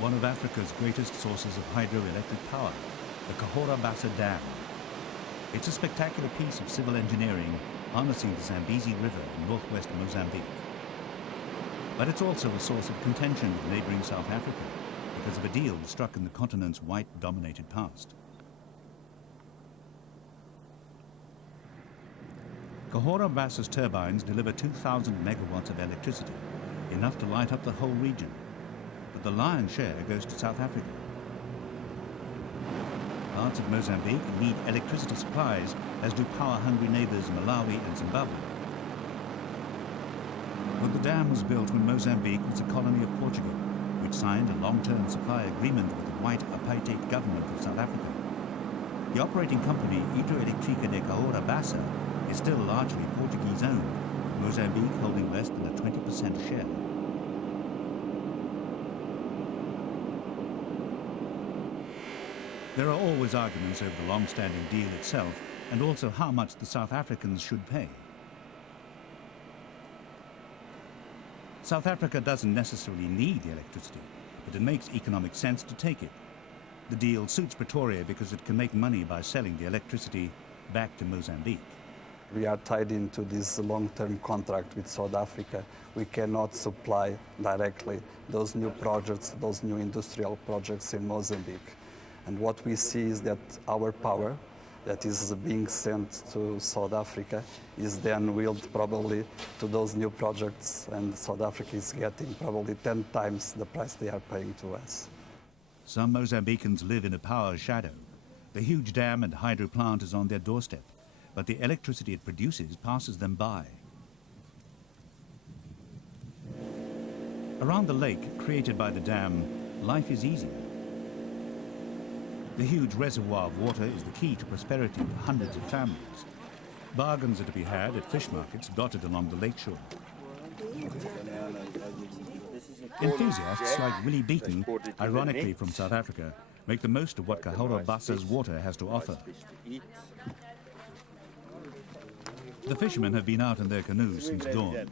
one of Africa's greatest sources of hydroelectric power, the Cahora Bassa Dam. It's a spectacular piece of civil engineering harnessing the Zambezi River in northwest Mozambique. But it's also a source of contention with neighboring South Africa because of a deal struck in the continent's white-dominated past. Cahora Bassa's turbines deliver 2,000 megawatts of electricity, enough to light up the whole region. But the lion's share goes to South Africa. Parts of Mozambique need electricity supplies, as do power-hungry neighbors Malawi and Zimbabwe. But the dam was built when Mozambique was a colony of Portugal, which signed a long-term supply agreement with the white apartheid government of South Africa. The operating company, Hidroelétrica de Cahora Bassa, is still largely Portuguese-owned, Mozambique holding less than a 20% share. There are always arguments over the long-standing deal itself and also how much the South Africans should pay. South Africa doesn't necessarily need the electricity, but it makes economic sense to take it. The deal suits Pretoria because it can make money by selling the electricity back to Mozambique. We are tied into this long-term contract with South Africa. We cannot supply directly those new projects, those new industrial projects in Mozambique. And what we see is that our power that is being sent to South Africa is then wheeled probably to those new projects, and South Africa is getting probably 10 times the price they are paying to us. Some Mozambicans live in a power shadow. The huge dam and hydro plant is on their doorstep, but the electricity it produces passes them by. Around the lake created by the dam, life is easier. The huge reservoir of water is the key to prosperity for hundreds of families. Bargains are to be had at fish markets dotted along the lakeshore. Enthusiasts like Willie Beaton, ironically from South Africa, make the most of what Cahora Bassa's water has to offer. The fishermen have been out in their canoes since dawn.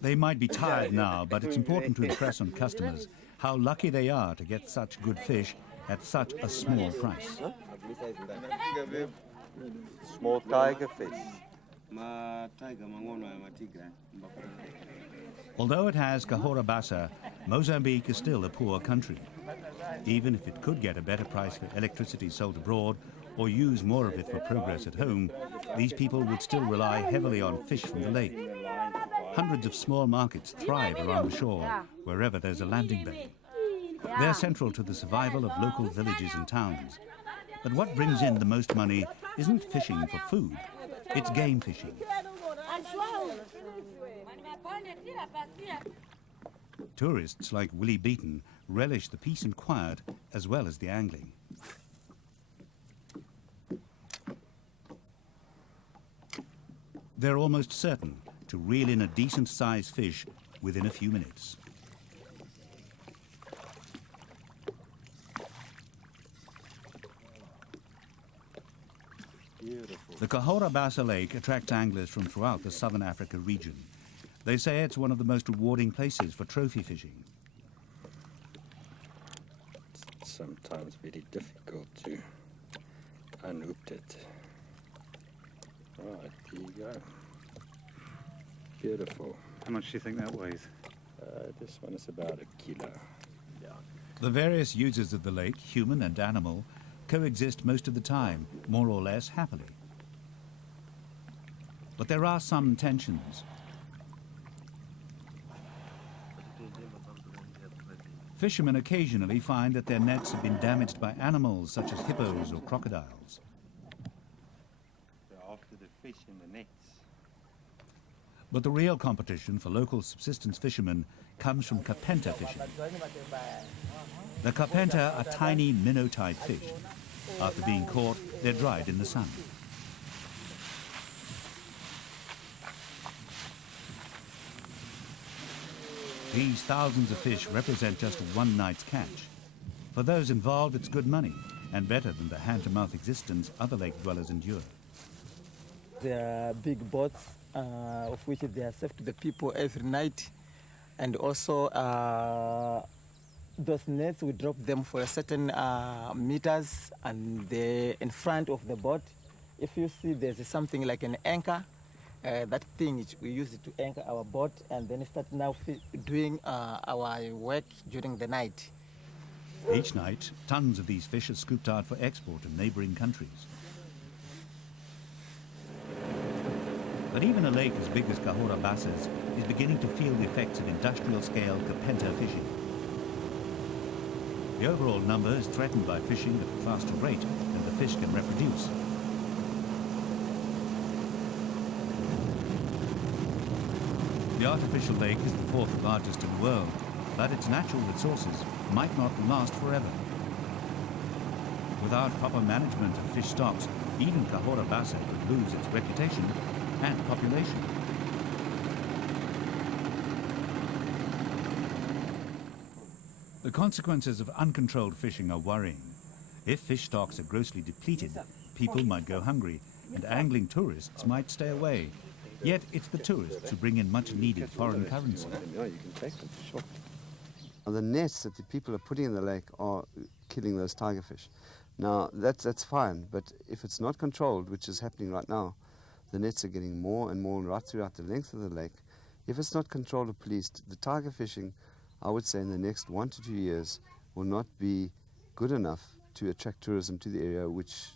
They might be tired now, but it's important to impress on customers how lucky they are to get such good fish at such a small price. Small tiger fish. Although it has Cahora Bassa, Mozambique is still a poor country. Even if it could get a better price for electricity sold abroad or use more of it for progress at home, these people would still rely heavily on fish from the lake. Hundreds of small markets thrive around the shore, wherever there's a landing bay. They're central to the survival of local villages and towns. But what brings in the most money isn't fishing for food, it's game fishing. Tourists like Willie Beaton relish the peace and quiet as well as the angling. They're almost certain to reel in a decent-sized fish within a few minutes. Beautiful. The Cahora Bassa Lake attracts anglers from throughout the Southern Africa region. They say it's one of the most rewarding places for trophy fishing. It's sometimes very difficult to unhook it. Right, here you go. Beautiful. How much do you think that weighs? This one is about a kilo. The various users of the lake, human and animal, coexist most of the time, more or less happily. But there are some tensions. Fishermen occasionally find that their nets have been damaged by animals such as hippos or crocodiles. They're after the fish in the nets. But the real competition for local subsistence fishermen comes from kapenta fishing. The kapenta are tiny minnow-type fish. After being caught, they're dried in the sun. These thousands of fish represent just one night's catch. For those involved, it's good money, and better than the hand-to-mouth existence other lake dwellers endure. There are big boats, of which they are served to the people every night, and also those nets, we drop them for a certain meters and in front of the boat. If you see there's something like an anchor, that thing, we use it to anchor our boat and then start now doing our work during the night. Each night, tons of these fish are scooped out for export to neighboring countries. But even a lake as big as Cahora Bassa's is beginning to feel the effects of industrial-scale kapenta fishing. The overall number is threatened by fishing at a faster rate than the fish can reproduce. The artificial lake is the fourth largest in the world, but its natural resources might not last forever. Without proper management of fish stocks, even Cahora Bassa could lose its reputation and population. The consequences of uncontrolled fishing are worrying. If fish stocks are grossly depleted, people might go hungry and angling tourists might stay away. Yet it's the tourists who bring in much needed foreign currency. Yeah, you can take them, sure. The nets that the people are putting in the lake are killing those tiger fish. Now, that's fine, but if it's not controlled, which is happening right now, the nets are getting more and more right throughout the length of the lake. If it's not controlled or policed, the tiger fishing, I would say in the next 1 to 2 years, will not be good enough to attract tourism to the area, which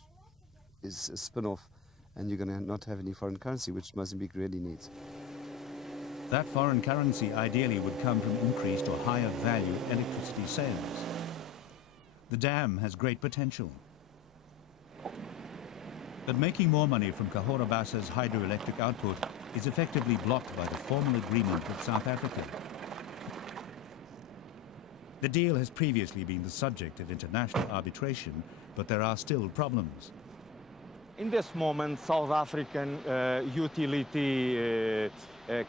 is a spin-off, and you're going to not have any foreign currency, which Mozambique really needs. That foreign currency ideally would come from increased or higher value electricity sales. The dam has great potential. But making more money from Cahora Bassa's hydroelectric output is effectively blocked by the formal agreement with South Africa. The deal has previously been the subject of international arbitration, but there are still problems. In this moment, South African utility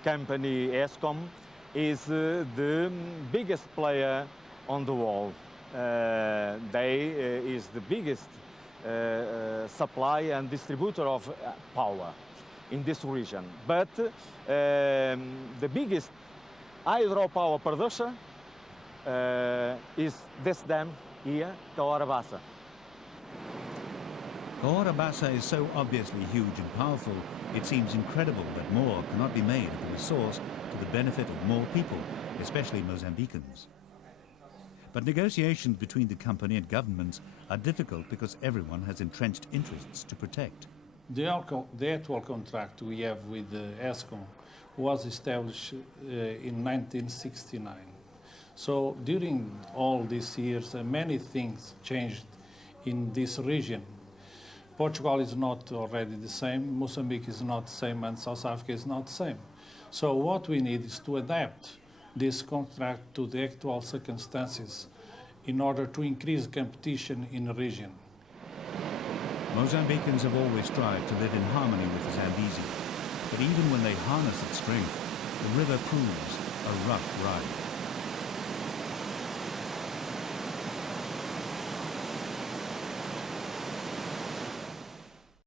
company Eskom is the biggest player on the world. They is the biggest supplier and distributor of power in this region. But the biggest hydropower producer is this dam here, Cahora Bassa. Cahora Bassa is so obviously huge and powerful, it seems incredible that more cannot be made of the resource to the benefit of more people, especially Mozambicans. But negotiations between the company and governments are difficult because everyone has entrenched interests to protect. The actual contract we have with Eskom was established in 1969. So during all these years, many things changed in this region. Portugal is not already the same, Mozambique is not the same, and South Africa is not the same. So what we need is to adapt this contract to the actual circumstances in order to increase competition in the region. Mozambicans have always strived to live in harmony with the Zambezi, but even when they harness its strength, the river proves a rough ride.